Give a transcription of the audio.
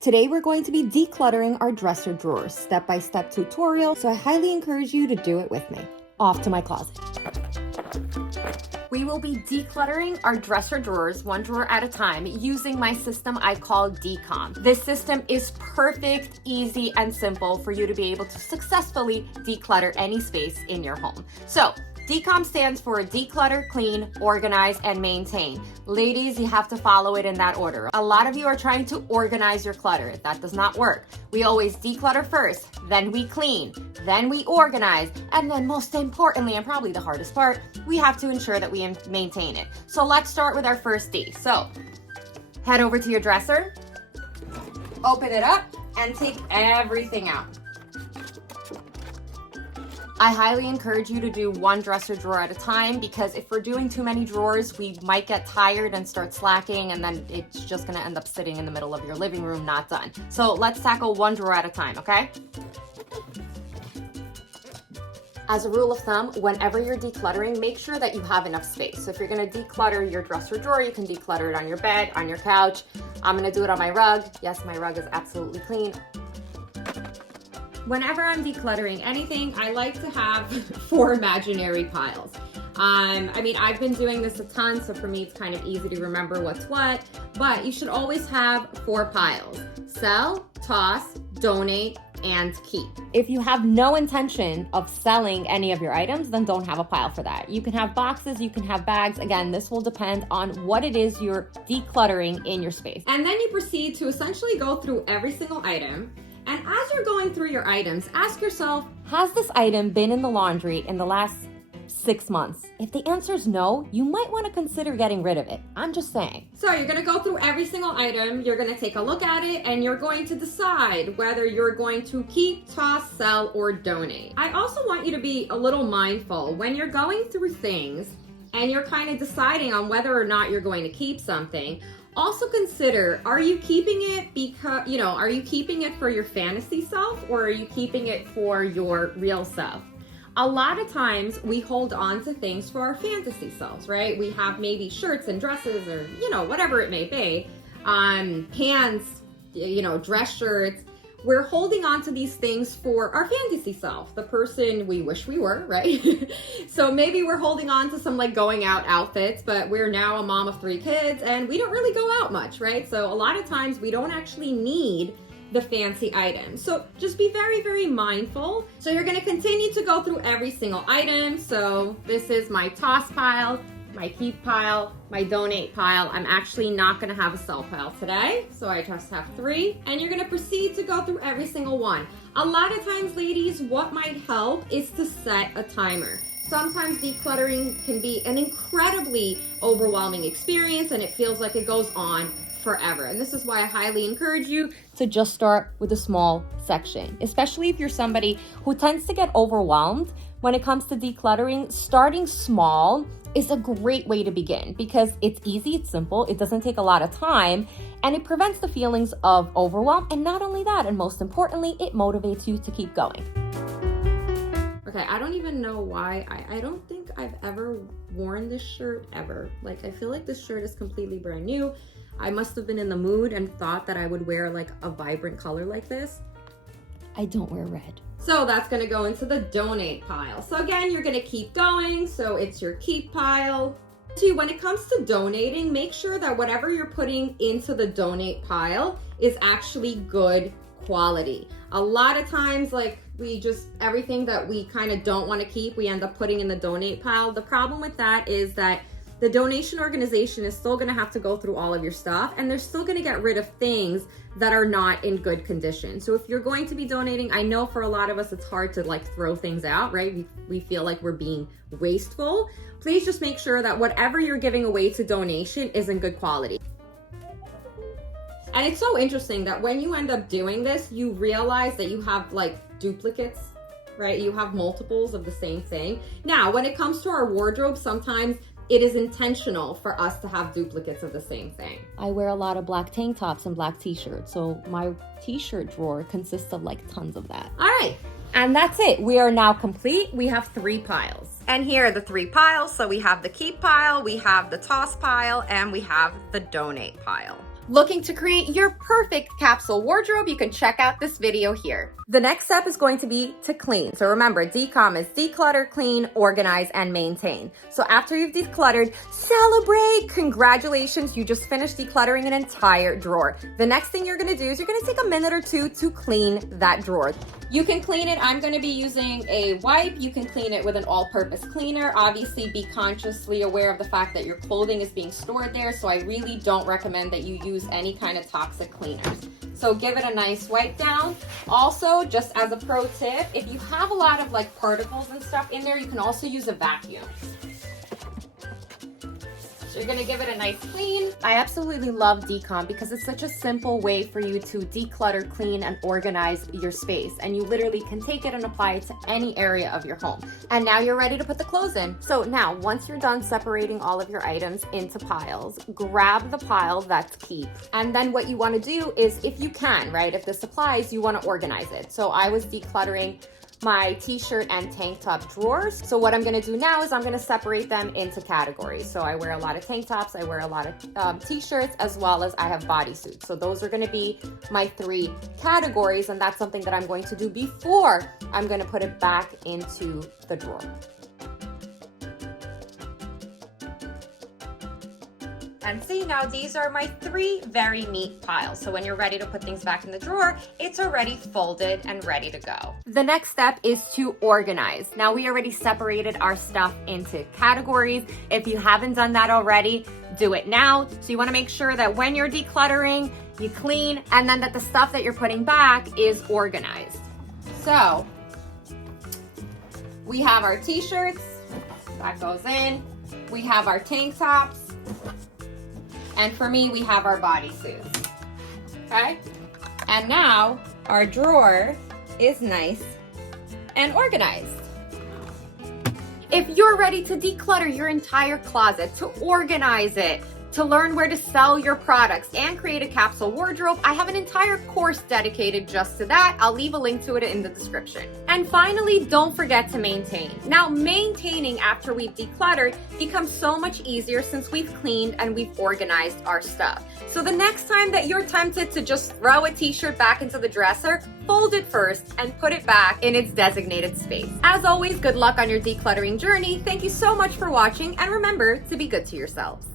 Today we're going to be decluttering our dresser drawers, step-by-step tutorial, so I highly encourage you to do it with me. Off to my closet. We will be decluttering our dresser drawers one drawer at a time using my system I call DECOM. This system is perfect, easy, and simple for you to be able to successfully declutter any space in your home. So, DECOM stands for declutter, clean, organize, and maintain. Ladies, you have to follow it in that order. A lot of you are trying to organize your clutter. That does not work. We always declutter first, then we clean, then we organize, and then most importantly, and probably the hardest part, we have to ensure that we maintain it. So let's start with our first D. So head over to your dresser, open it up, and take everything out. I highly encourage you to do one dresser drawer at a time, because if we're doing too many drawers, we might get tired and start slacking, and then it's just gonna end up sitting in the middle of your living room, not done. So let's tackle one drawer at a time, okay? As a rule of thumb, whenever you're decluttering, make sure that you have enough space. So if you're gonna declutter your dresser drawer, you can declutter it on your bed, on your couch. I'm gonna do it on my rug. Yes, my rug is absolutely clean. Whenever I'm decluttering anything, I like to have 4 imaginary piles. I mean, I've been doing this a ton, so for me it's kind of easy to remember what's what, but you should always have 4 piles: sell, toss, donate, and keep. If you have no intention of selling any of your items, then don't have a pile for that. You can have boxes, you can have bags. Again, this will depend on what it is you're decluttering in your space. And then you proceed to essentially go through every single item. And as you're going through your items, ask yourself, has this item been in the laundry in the last 6 months? If the answer is no, you might want to consider getting rid of it. I'm just saying. So you're going to go through every single item, you're going to take a look at it, and you're going to decide whether you're going to keep, toss, sell, or donate. I also want you to be a little mindful when you're going through things and you're kind of deciding on whether or not you're going to keep something. Also consider, are you keeping it because, are you keeping it for your fantasy self, or are you keeping it for your real self? A lot of times we hold on to things for our fantasy selves, right? We have maybe shirts and dresses, or, whatever it may be, pants, dress shirts. We're holding on to these things for our fantasy self, the person we wish we were, right? So maybe we're holding on to some going out outfits, but we're now a mom of 3 kids and we don't really go out much, right? So a lot of times we don't actually need the fancy items. So just be very, very mindful. So you're gonna continue to go through every single item. So this is my toss pile, my keep pile, my donate pile. I'm actually not gonna have a sell pile today, so I just have 3. And you're gonna proceed to go through every single one. A lot of times, ladies, what might help is to set a timer. Sometimes decluttering can be an incredibly overwhelming experience, and it feels like it goes on forever. And this is why I highly encourage you to just start with a small section, especially if you're somebody who tends to get overwhelmed when it comes to decluttering. Starting small is a great way to begin, because it's easy, it's simple, it doesn't take a lot of time, and it prevents the feelings of overwhelm. And not only that, and most importantly, it motivates you to keep going. Okay, I don't even know why. I don't think I've ever worn this shirt ever. I feel like this shirt is completely brand new. I must have been in the mood and thought that I would wear a vibrant color like this. I don't wear red. So that's gonna go into the donate pile. So again, you're gonna keep going. So it's your keep pile. When it comes to donating, make sure that whatever you're putting into the donate pile is actually good quality. A lot of times, everything that we kind of don't want to keep, we end up putting in the donate pile. The problem with that is that the donation organization is still gonna have to go through all of your stuff, and they're still gonna get rid of things that are not in good condition. So if you're going to be donating, I know for a lot of us it's hard to throw things out, right? We feel like we're being wasteful. Please just make sure that whatever you're giving away to donation is in good quality. And it's so interesting that when you end up doing this, you realize that you have duplicates, right? You have multiples of the same thing. Now, when it comes to our wardrobe, sometimes it is intentional for us to have duplicates of the same thing. I wear a lot of black tank tops and black t-shirts, so my t-shirt drawer consists of tons of that. All right, and that's it. We are now complete. We have 3 piles. And here are the 3 piles. So we have the keep pile, we have the toss pile, and we have the donate pile. Looking to create your perfect capsule wardrobe? You can check out this video here. The next step is going to be to clean. So remember, decom is declutter, clean, organize, and maintain. So after you've decluttered, celebrate! Congratulations, you just finished decluttering an entire drawer. The next thing you're gonna do is you're gonna take a minute or two to clean that drawer. You can clean it, I'm gonna be using a wipe. You can clean it with an all-purpose cleaner. Obviously, be consciously aware of the fact that your clothing is being stored there, so I really don't recommend that you use any kind of toxic cleaners. So give it a nice wipe down. Also, just as a pro tip, if you have a lot of like particles and stuff in there, you can also use a vacuum. So you're gonna give it a nice clean. I absolutely love decom because it's such a simple way for you to declutter, clean, and organize your space. And you literally can take it and apply it to any area of your home. And now you're ready to put the clothes in. So now, once you're done separating all of your items into piles, grab the pile that's keep. And then what you wanna do is, if you can, right, if this applies, you wanna organize it. So I was decluttering my t-shirt and tank top drawers. So what I'm gonna do now is I'm gonna separate them into categories. So I wear a lot of tank tops, I wear a lot of t-shirts, as well as I have bodysuits. So those are gonna be my 3 categories, and that's something that I'm going to do before I'm gonna put it back into the drawer. And see, now these are my 3 very neat piles. So when you're ready to put things back in the drawer, it's already folded and ready to go. The next step is to organize. Now we already separated our stuff into categories. If you haven't done that already, do it now. So you wanna make sure that when you're decluttering, you clean, and then that the stuff that you're putting back is organized. So we have our t-shirts, that goes in. We have our tank tops. And for me, we have our bodysuits, okay? And now our drawer is nice and organized. If you're ready to declutter your entire closet, to organize it, to learn where to sell your products and create a capsule wardrobe, I have an entire course dedicated just to that. I'll leave a link to it in the description. And finally, don't forget to maintain. Now, maintaining after we've decluttered becomes so much easier since we've cleaned and we've organized our stuff. So the next time that you're tempted to just throw a t-shirt back into the dresser, fold it first and put it back in its designated space. As always, good luck on your decluttering journey. Thank you so much for watching, and remember to be good to yourselves.